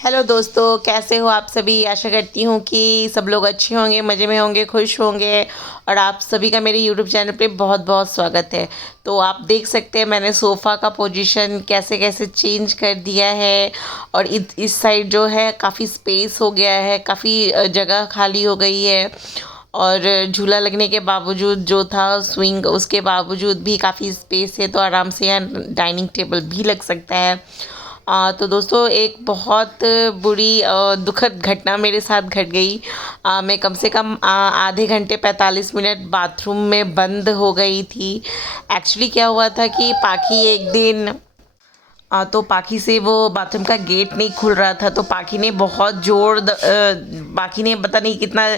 Hello दोस्तों, कैसे हो आप सभी। आशा करती हूँ कि सब लोग अच्छे होंगे, मज़े में होंगे, खुश होंगे। और आप सभी का मेरे यूट्यूब चैनल पे बहुत बहुत स्वागत है। तो आप देख सकते हैं मैंने सोफ़ा का पोजीशन कैसे कैसे चेंज कर दिया है। और इस साइड जो है काफ़ी स्पेस हो गया है, काफ़ी जगह खाली हो गई है। और झूला लगने के बावजूद जो था स्विंग, उसके बावजूद भी काफ़ी स्पेस है, तो आराम से यहाँ डाइनिंग टेबल भी लग सकता है। तो दोस्तों, एक बहुत बुरी दुखद घटना मेरे साथ घट गई। मैं कम से कम आधे घंटे 45 मिनट बाथरूम में बंद हो गई थी। एक्चुअली क्या हुआ था कि पाखी एक दिन तो पाखी से वो बाथरूम का गेट नहीं खुल रहा था, तो पाखी ने बहुत पाखी ने पता नहीं कितना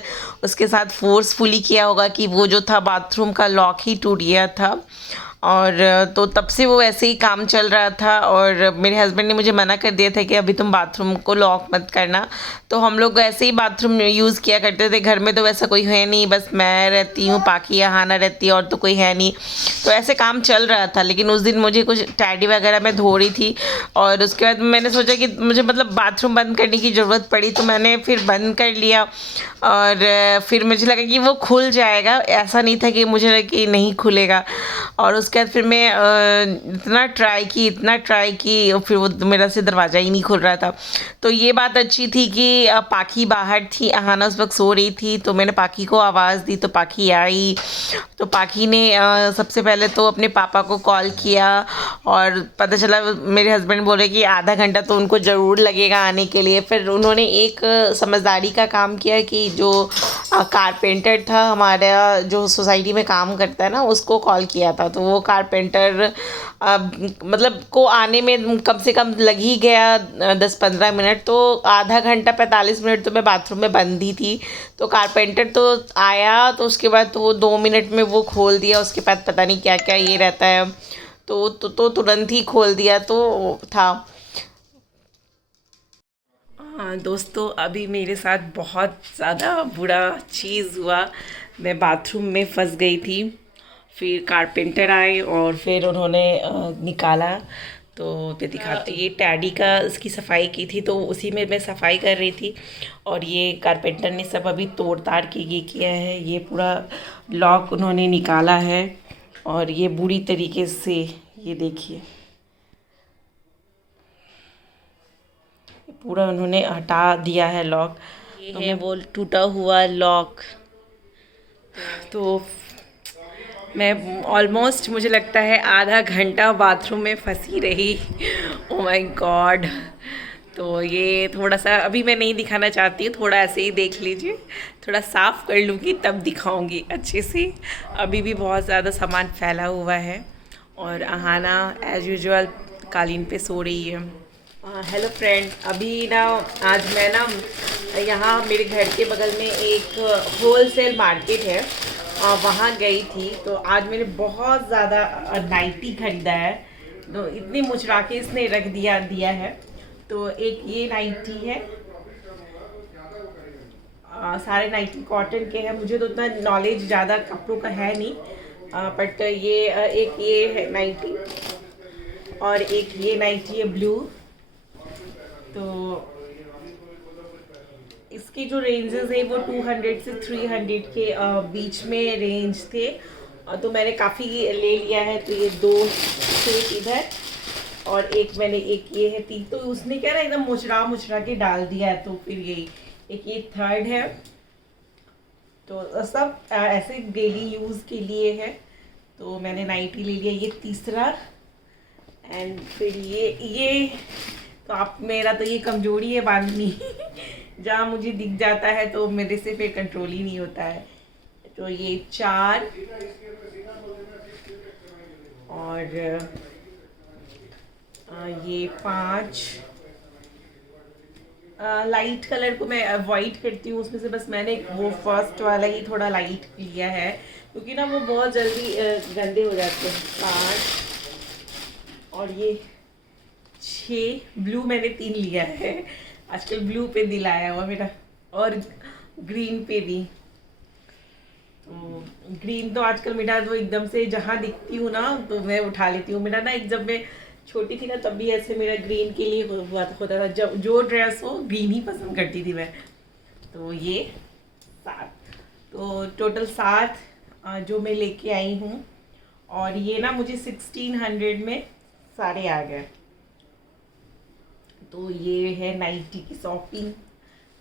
उसके साथ फोर्सफुली किया होगा कि वो जो था बाथरूम का लॉक ही टूट गया था। और तो तब से वो ऐसे ही काम चल रहा था। और मेरे हस्बैंड ने मुझे मना कर दिया था कि अभी तुम बाथरूम को लॉक मत करना। तो हम लोग ऐसे ही बाथरूम यूज़ किया करते थे। घर में तो वैसा कोई है नहीं, बस मैं रहती हूँ, पाखी हाना रहती है, और तो कोई है नहीं। तो ऐसे काम चल रहा था। लेकिन उस दिन मुझे कुछ टैडी वगैरह मैं धो रही थी, और उसके बाद मैंने सोचा कि मुझे मतलब बाथरूम बंद करने की ज़रूरत पड़ी, तो मैंने फिर बंद कर लिया। और फिर मुझे लगा कि वो खुल जाएगा। ऐसा नहीं था कि मुझे लगा कि नहीं खुलेगा। और उसके बाद फिर मैं इतना ट्राई की, और फिर वो मेरा से दरवाज़ा ही नहीं खुल रहा था। तो ये बात अच्छी थी कि पाखी बाहर थी, अहाना उस वक्त सो रही थी, तो मैंने पाखी को आवाज़ दी तो पाखी आई। तो पाखी ने सबसे पहले तो अपने पापा को कॉल किया। और पता चला मेरे हस्बैंड बोले कि आधा घंटा तो उनको ज़रूर लगेगा आने के लिए। फिर उन्होंने एक समझदारी का काम किया कि जो कारपेंटर था हमारा, जो सोसाइटी में काम करता है ना, उसको कॉल किया था। तो वो कारपेंटर मतलब को आने में कम से कम लग ही गया 10-15 मिनट। तो आधा घंटा 45 मिनट तो मैं बाथरूम में बंद ही थी। तो कारपेंटर तो आया, तो उसके बाद तो वो 2 मिनट में वो खोल दिया। उसके बाद पता नहीं क्या क्या ये रहता है, तो तुरंत ही खोल दिया तो था। हाँ दोस्तों, अभी मेरे साथ बहुत ज़्यादा बुरा चीज़ हुआ। मैं बाथरूम में फंस गई थी। फिर कारपेंटर आए और फिर उन्होंने निकाला। तो मैं दिखाती, ये टैडी का इसकी सफाई की थी, तो उसी में मैं सफाई कर रही थी। और ये कारपेंटर ने सब अभी तोड़ ताड़ के ये किया है। ये पूरा लॉक उन्होंने निकाला है, और ये बुरी तरीके से, ये देखिए, पूरा उन्होंने हटा दिया है लॉक। ये है वो टूटा हुआ लॉक। तो मैं ऑलमोस्ट, मुझे लगता है आधा घंटा बाथरूम में फंसी रही। Oh my God. तो ये थोड़ा सा अभी मैं नहीं दिखाना चाहती हूँ, थोड़ा ऐसे ही देख लीजिए। थोड़ा साफ़ कर लूँगी तब दिखाऊँगी अच्छे से। अभी भी बहुत ज़्यादा सामान फैला हुआ है। और अहाना एज़ यूजुअल कालीन पे सो रही है। हेलो फ्रेंड, अभी ना, आज मैं ना यहाँ मेरे घर के बगल में एक होलसेल मार्केट है, वहाँ गई थी। तो आज मैंने बहुत ज़्यादा नाइटी खरीदा है। तो इतनी मुचरा के इसने रख दिया है। तो एक ये नाइटी है। सारे नाइटी कॉटन के हैं। मुझे तो उतना नॉलेज ज़्यादा कपड़ों का है नहीं, बट ये एक ये है नाइटी, और एक ये नाइटी है ब्लू। तो इसकी जो रेंजेस है वो 200 से 300 के बीच में रेंज थे। तो मैंने काफ़ी ले लिया है। तो ये 2 सेट इधर, और एक मैंने, एक ये है 3। तो उसने क्या ना एकदम मुचरा मुचरा के डाल दिया है। तो फिर यही एक ये थर्ड है। तो सब ऐसे डेली यूज़ के लिए है। तो मैंने नाइटी ले लिया, ये तीसरा। एंड फिर ये तो आप, मेरा तो ये कमजोरी है बांधनी। जहाँ मुझे दिख जाता है तो मेरे से फिर कंट्रोल ही नहीं होता है। तो ये 4, और ये 5। लाइट कलर को मैं अवॉइड करती हूँ, उसमें से बस मैंने वो फर्स्ट वाला ही थोड़ा लाइट लिया है, क्योंकि ना वो बहुत जल्दी गंदे हो जाते हैं। 5, और ये 6। ब्लू मैंने 3 लिया है। आजकल ब्लू पे दिल आया हुआ मेरा, और ग्रीन पे भी। तो ग्रीन तो आजकल मेरा वो एकदम से जहाँ दिखती हूँ ना तो मैं उठा लेती हूँ। मेरा ना एक, जब मैं छोटी थी ना तब भी ऐसे मेरा ग्रीन के लिए होता था, जब जो ड्रेस हो ग्रीन ही पसंद करती थी मैं। तो ये 7, तो टोटल 7 जो मैं लेके आई हूँ। और ये ना मुझे 1600 में सारे आ गए। तो ये है नाइटी की शॉपिंग।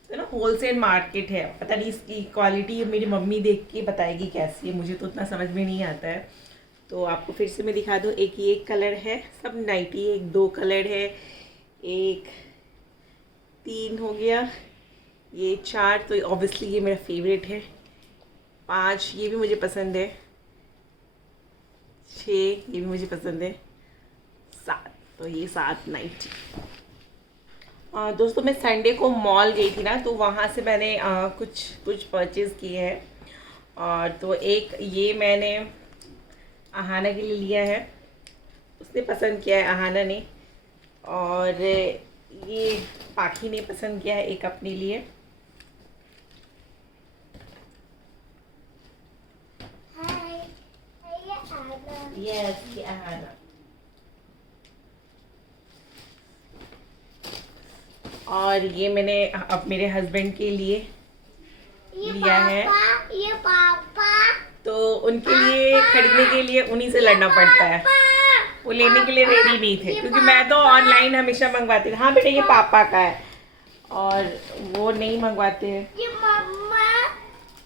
तो ना होलसेल मार्केट है, पता नहीं इसकी क्वालिटी मेरी मम्मी देख के बताएगी कैसी है, मुझे तो उतना समझ में नहीं आता है। तो आपको फिर से मैं दिखा दूँ, एक ये कलर है, सब नाइटी, एक 2 कलर है, एक 3 हो गया, ये 4, तो ऑब्वियसली ये मेरा फेवरेट है। 5 ये भी मुझे पसंद है, 6 ये भी मुझे पसंद है, 7 तो ये 7 नाइटी। दोस्तों मैं संडे को मॉल गई थी ना, तो वहाँ से मैंने कुछ परचेज़ किए हैं। और तो एक ये मैंने आहाना के लिए लिया है, उसने पसंद किया है आहाना ने। और ये पाखी ने पसंद किया है एक अपने लिए। यस ये आहाना। और ये मैंने अब मेरे हस्बैंड के लिए लिया है। ये पापा तो उनके लिए खरीदने के लिए उन्हीं से लड़ना पड़ता है, वो लेने के लिए रेडी नहीं थे, क्योंकि मैं तो ऑनलाइन हमेशा मंगवाती थी। हाँ बेटा ये पापा का है, और वो नहीं मंगवाते हैं। ये मम्मा,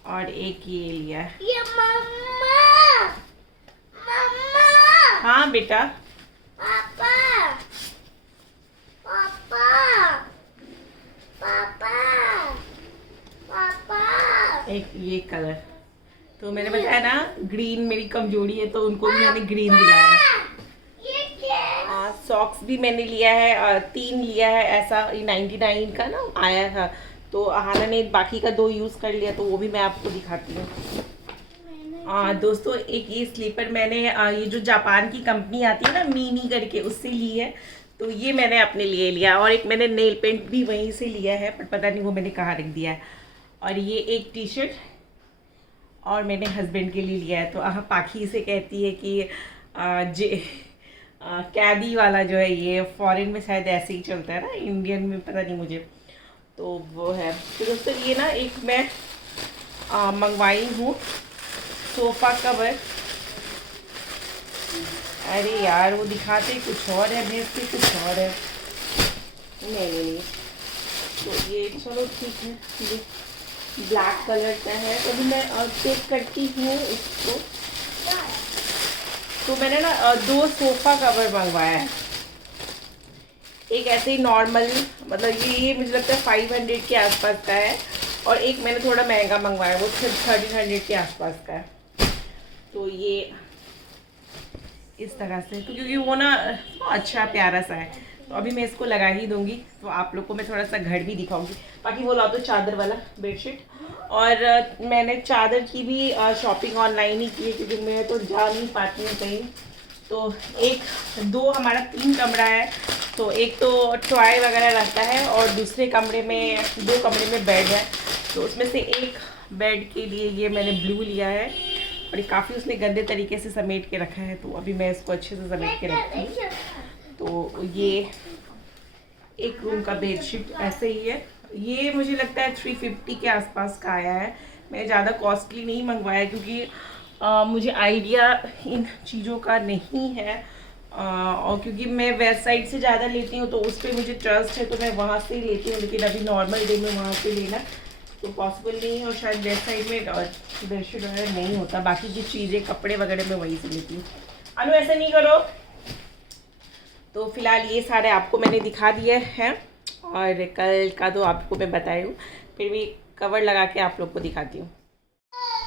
और एक ये लिया है। ये मम्मा, मम्मा, हाँ बेटा पापा, पापा, पापा, पापा। एक ये कलर, तो मैंने बताया ना ग्रीन मेरी कमजोरी है, तो उनको भी मैंने ग्रीन दिलाया। ये क्या? सॉक्स भी मैंने लिया है, 3 लिया है ऐसा, 99 का ना आया था। तो आहाना ने बाकी का 2 यूज़ कर लिया, तो वो भी मैं आपको दिखाती हूँ। दोस्तों एक ये स्लीपर मैंने ये जो जापान की कंपनी आती है ना मीनी करके, उससे ली है। तो ये मैंने अपने लिए लिया, और एक मैंने नेल पेंट भी वहीं से लिया है, पर पता नहीं वो मैंने कहाँ रख दिया है। और ये एक टी शर्ट और मैंने हस्बैंड के लिए लिया है। तो पाखी से कहती है कि कैदी वाला जो है, ये फॉरेन में शायद ऐसे ही चलता है ना, इंडियन में पता नहीं मुझे, तो वो है। तो दोस्तों ये ना एक मैं मंगवाई हूँ सोफ़ा कवर। अरे यार वो दिखाते कुछ और है, भेजते कुछ और है। नहीं, तो ये चलो ठीक है, ये ब्लैक कलर का है। तो अभी मैं चेक करती हूँ इसको। तो मैंने ना 2 सोफ़ा कवर मंगवाया है, एक ऐसे ही नॉर्मल, मतलब ये मुझे लगता है 500 के आसपास का है, और एक मैंने थोड़ा महंगा मंगवाया, वो 1300 के आसपास का है। तो ये इस तरह से, तो क्योंकि वो ना अच्छा प्यारा सा है, तो अभी मैं इसको लगा ही दूंगी। तो आप लोग को मैं थोड़ा सा घर भी दिखाऊंगी। बाकी वो ला दो चादर वाला बेडशीट। और मैंने चादर की भी शॉपिंग ऑनलाइन ही की है, क्योंकि मैं तो जा नहीं पाती हूँ कहीं। तो 2 हमारा 3 कमरा है, तो एक तो टॉय वगैरह रहता है, और दूसरे कमरे में 2 कमरे में बेड है। तो उसमें से एक बेड के लिए ये मैंने ब्लू लिया है, और ये काफ़ी उसने गंदे तरीके से समेट के रखा है, तो अभी मैं इसको अच्छे से समेट के रखती हूँ। तो ये एक रूम का बेडशीट ऐसे ही है, ये मुझे लगता है 350 के आसपास का आया है। मैं ज़्यादा कॉस्टली नहीं मंगवाया, क्योंकि मुझे आइडिया इन चीज़ों का नहीं है, और क्योंकि मैं वेबसाइट से ज़्यादा लेती हूँ, तो उस पर मुझे ट्रस्ट है, तो मैं वहाँ से ही लेती हूँ। लेकिन अभी नॉर्मल डे में वहाँ से लेना तो पॉसिबल नहीं है, और शायद वेबसाइट में बेडशीट वगैरह नहीं होता। बाकी की चीज़ें कपड़े वगैरह मैं वहीं से लेती हूँ। अनु ऐसा नहीं करो। तो फिलहाल ये सारे आपको मैंने दिखा दिए हैं, और कल का तो आपको मैं बताई हूँ, फिर भी कवर लगा के आप लोग को दिखाती हूँ।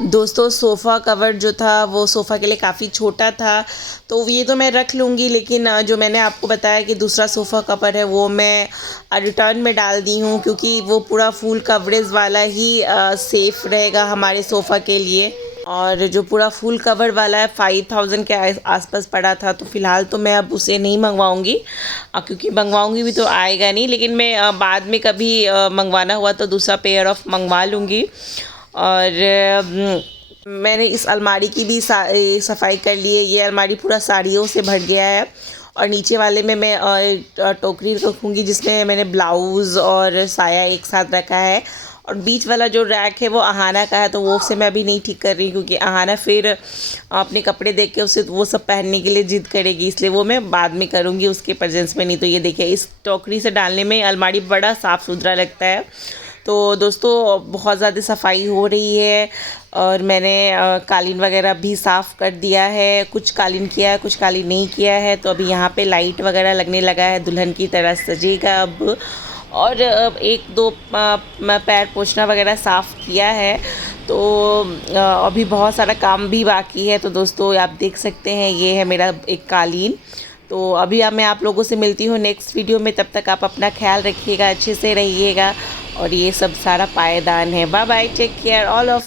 दोस्तों सोफ़ा कवर जो था वो सोफ़ा के लिए काफ़ी छोटा था, तो ये तो मैं रख लूँगी, लेकिन जो मैंने आपको बताया कि दूसरा सोफ़ा कवर है वो मैं रिटर्न में डाल दी हूँ, क्योंकि वो पूरा फुल कवरेज वाला ही सेफ़ रहेगा हमारे सोफ़ा के लिए। और जो पूरा फुल कवर वाला है 5000 के आसपास पड़ा था, तो फ़िलहाल तो मैं अब उसे नहीं मंगवाऊंगी, क्योंकि मंगवाऊंगी भी तो आएगा नहीं। लेकिन मैं बाद में कभी मंगवाना हुआ तो दूसरा पेयर ऑफ मंगवा लूँगी। और मैंने इस अलमारी की भी सफाई कर ली है। ये अलमारी पूरा साड़ियों से भर गया है, और नीचे वाले में मैं टोकरी रखूँगी जिसमें मैंने ब्लाउज़ और साया एक साथ रखा है। और बीच वाला जो रैक है वो अहाना का है, तो वो से मैं अभी नहीं ठीक कर रही क्योंकि अहाना फिर अपने कपड़े देख के उसे वो सब पहनने के लिए ज़िद करेगी, इसलिए वो मैं बाद में करूँगी उसके प्रेजेंस में। नहीं तो ये देखिए इस टोकरी से डालने में अलमारी बड़ा साफ़ सुथरा लगता है। तो दोस्तों बहुत ज़्यादा सफाई हो रही है और मैंने कालीन वगैरह भी साफ़ कर दिया है। कुछ कालीन किया है, कुछ कालीन नहीं किया है। तो अभी यहाँ पे लाइट वगैरह लगने लगा है, दुल्हन की तरह सजेगा अब। और एक दो पैर पोछना वगैरह साफ़ किया है। तो अभी बहुत सारा काम भी बाकी है। तो दोस्तों आप देख सकते हैं ये है मेरा एक कालीन। तो अभी अब मैं आप लोगों से मिलती हूँ नेक्स्ट वीडियो में। तब तक आप अपना ख्याल रखिएगा, अच्छे से रहिएगा। और ये सब सारा पायदान है। Bye bye, take care all of.